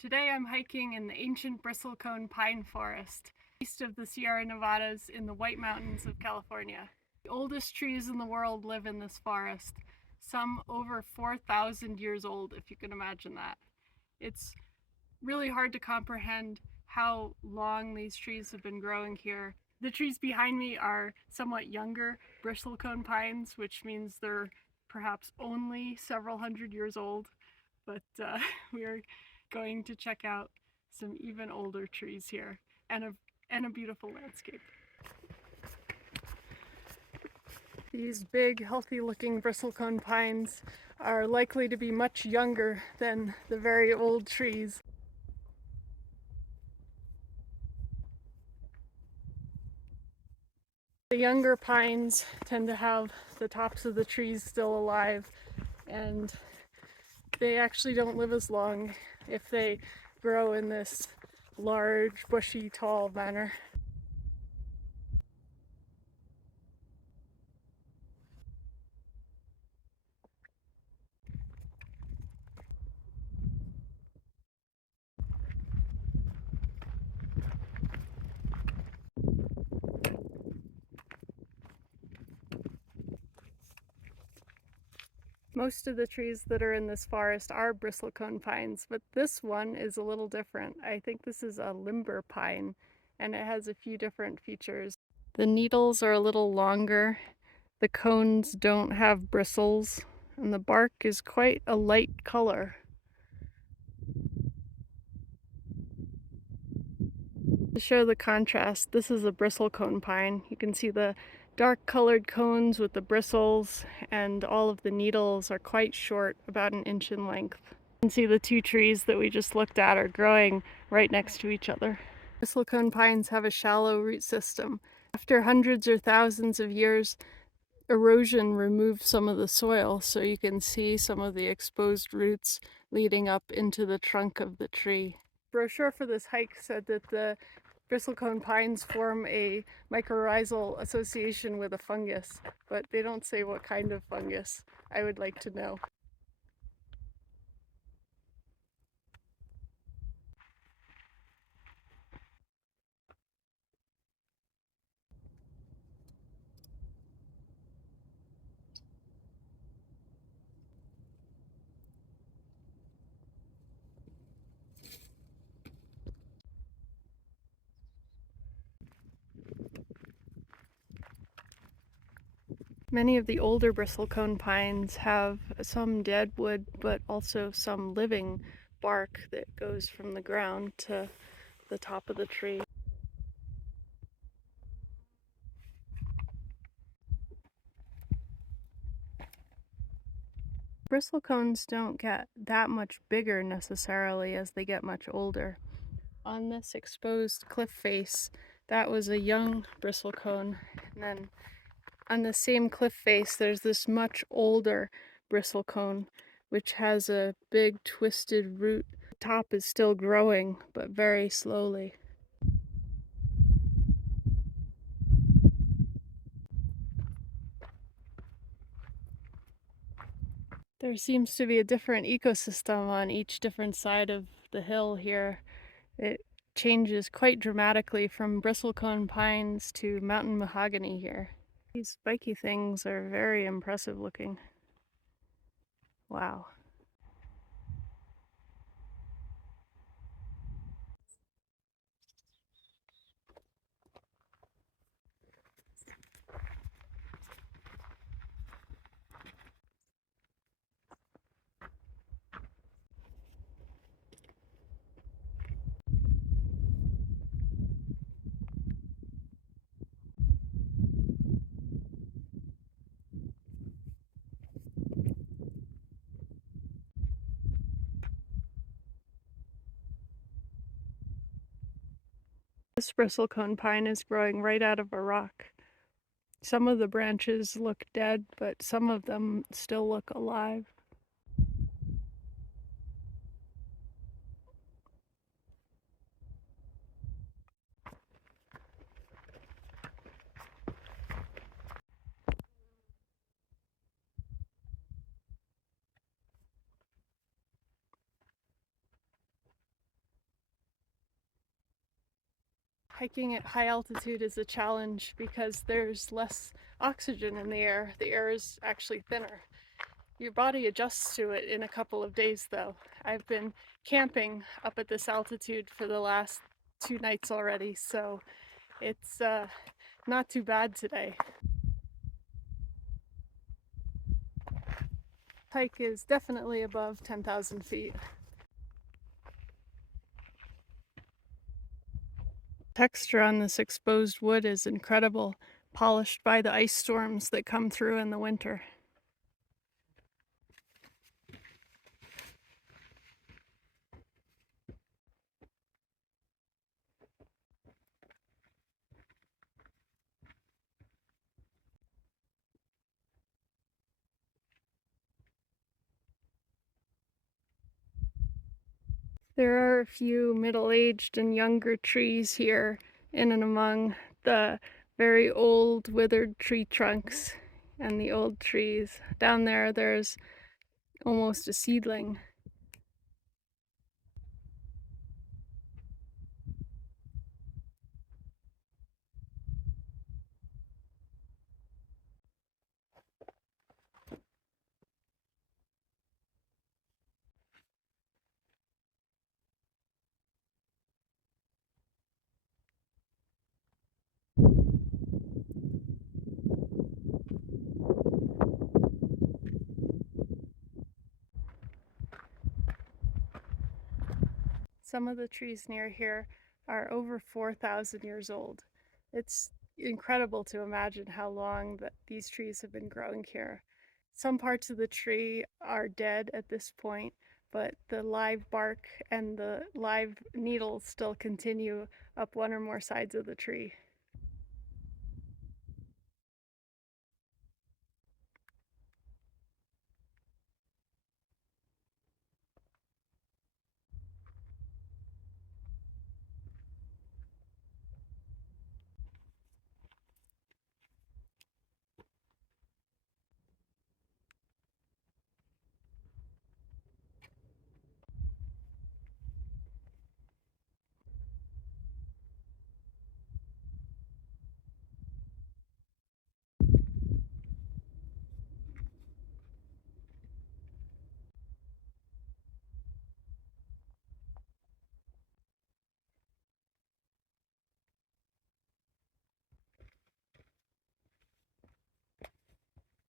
Today I'm hiking in the Ancient Bristlecone Pine Forest, east of the Sierra Nevadas in the White Mountains of California. The oldest trees in the world live in this forest, some over 4,000 years old, if you can imagine that. It's really hard to comprehend how long these trees have been growing here. The trees behind me are somewhat younger bristlecone pines, which means they're perhaps only several hundred years old, but we are going to check out some even older trees here and a beautiful landscape. These big, healthy-looking bristlecone pines are likely to be much younger than the very old trees. The younger pines tend to have the tops of the trees still alive, and they actually don't live as long if they grow in this large, bushy, tall manner. Most of the trees that are in this forest are bristlecone pines, but this one is a little different. I think this is a limber pine, and it has a few different features. The needles are a little longer, the cones don't have bristles, and the bark is quite a light color. To show the contrast, this is a bristlecone pine. You can see the dark colored cones with the bristles, and all of the needles are quite short, about 1 inch in length. You can see the two trees that we just looked at are growing right next to each other. Bristlecone pines have a shallow root system. After hundreds or thousands of years, erosion removed some of the soil, so you can see some of the exposed roots leading up into the trunk of the tree. The brochure for this hike said that the bristlecone pines form a mycorrhizal association with a fungus, but they don't say what kind of fungus. I would like to know. Many of the older bristlecone pines have some dead wood, but also some living bark that goes from the ground to the top of the tree. Bristlecones don't get that much bigger necessarily as they get much older. On this exposed cliff face, that was a young bristlecone, and then on the same cliff face there's this much older bristlecone which has a big twisted root. The top is still growing, but very slowly. There seems to be a different ecosystem on each different side of the hill here. It changes quite dramatically from bristlecone pines to mountain mahogany here. These spiky things are very impressive looking. Wow. This bristlecone pine is growing right out of a rock. Some of the branches look dead, but some of them still look alive. Hiking at high altitude is a challenge because there's less oxygen in the air. The air is actually thinner. Your body adjusts to it in a couple of days though. I've been camping up at this altitude for the last 2 nights already, so it's not too bad today. Hike is definitely above 10,000 feet. Texture on this exposed wood is incredible, polished by the ice storms that come through in the winter. There are a few middle-aged and younger trees here in and among the very old withered tree trunks and the old trees. Down there, there's almost a seedling. Some of the trees near here are over 4,000 years old. It's incredible to imagine how long that these trees have been growing here. Some parts of the tree are dead at this point, but the live bark and the live needles still continue up one or more sides of the tree.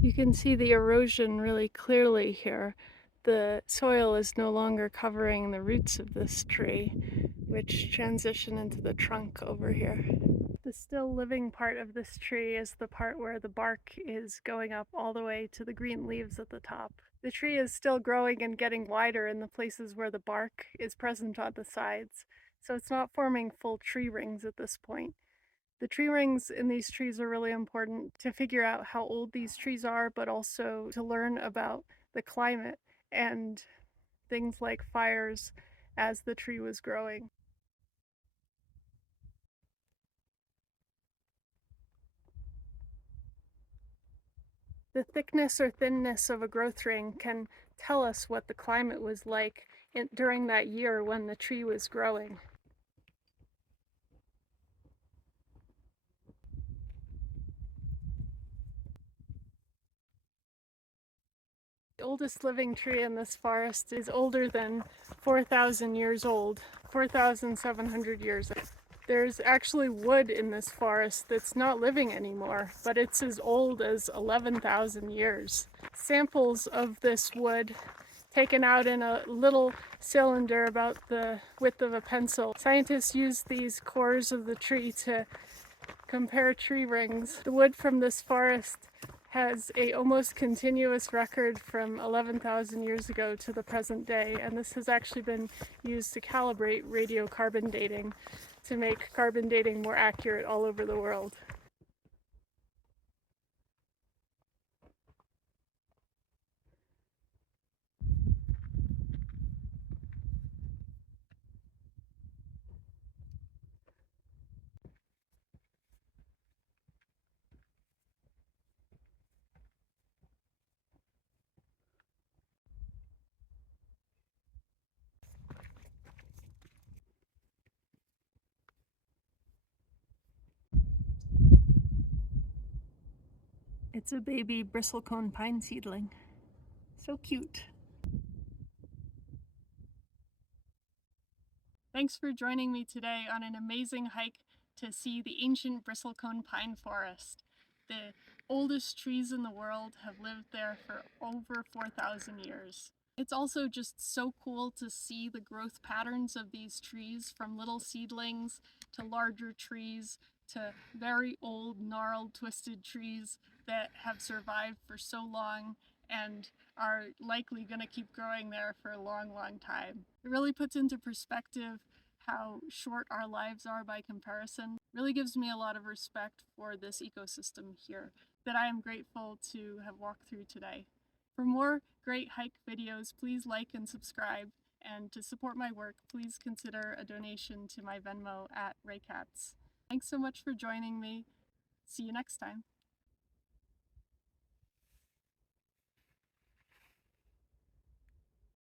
You can see the erosion really clearly here. The soil is no longer covering the roots of this tree, which transition into the trunk over here. The still living part of this tree is the part where the bark is going up all the way to the green leaves at the top. The tree is still growing and getting wider in the places where the bark is present on the sides, so it's not forming full tree rings at this point. The tree rings in these trees are really important to figure out how old these trees are, but also to learn about the climate and things like fires as the tree was growing. The thickness or thinness of a growth ring can tell us what the climate was like during that year when the tree was growing. The oldest living tree in this forest is older than 4,000 years old, 4,700 years. There's actually wood in this forest that's not living anymore, but it's as old as 11,000 years. Samples of this wood taken out in a little cylinder about the width of a pencil. Scientists use these cores of the tree to compare tree rings. The wood from this forest has a almost continuous record from 11,000 years ago to the present day, and this has actually been used to calibrate radiocarbon dating to make carbon dating more accurate all over the world. It's a baby bristlecone pine seedling. So cute. Thanks for joining me today on an amazing hike to see the ancient bristlecone pine forest. The oldest trees in the world have lived there for over 4,000 years. It's also just so cool to see the growth patterns of these trees, from little seedlings to larger trees to very old, gnarled, twisted trees that have survived for so long and are likely going to keep growing there for a long, long time. It really puts into perspective how short our lives are by comparison. It really gives me a lot of respect for this ecosystem here that I am grateful to have walked through today. For more great hike videos, please like and subscribe. And to support my work, please consider a donation to my Venmo at ReyKatz. Thanks so much for joining me. See you next time.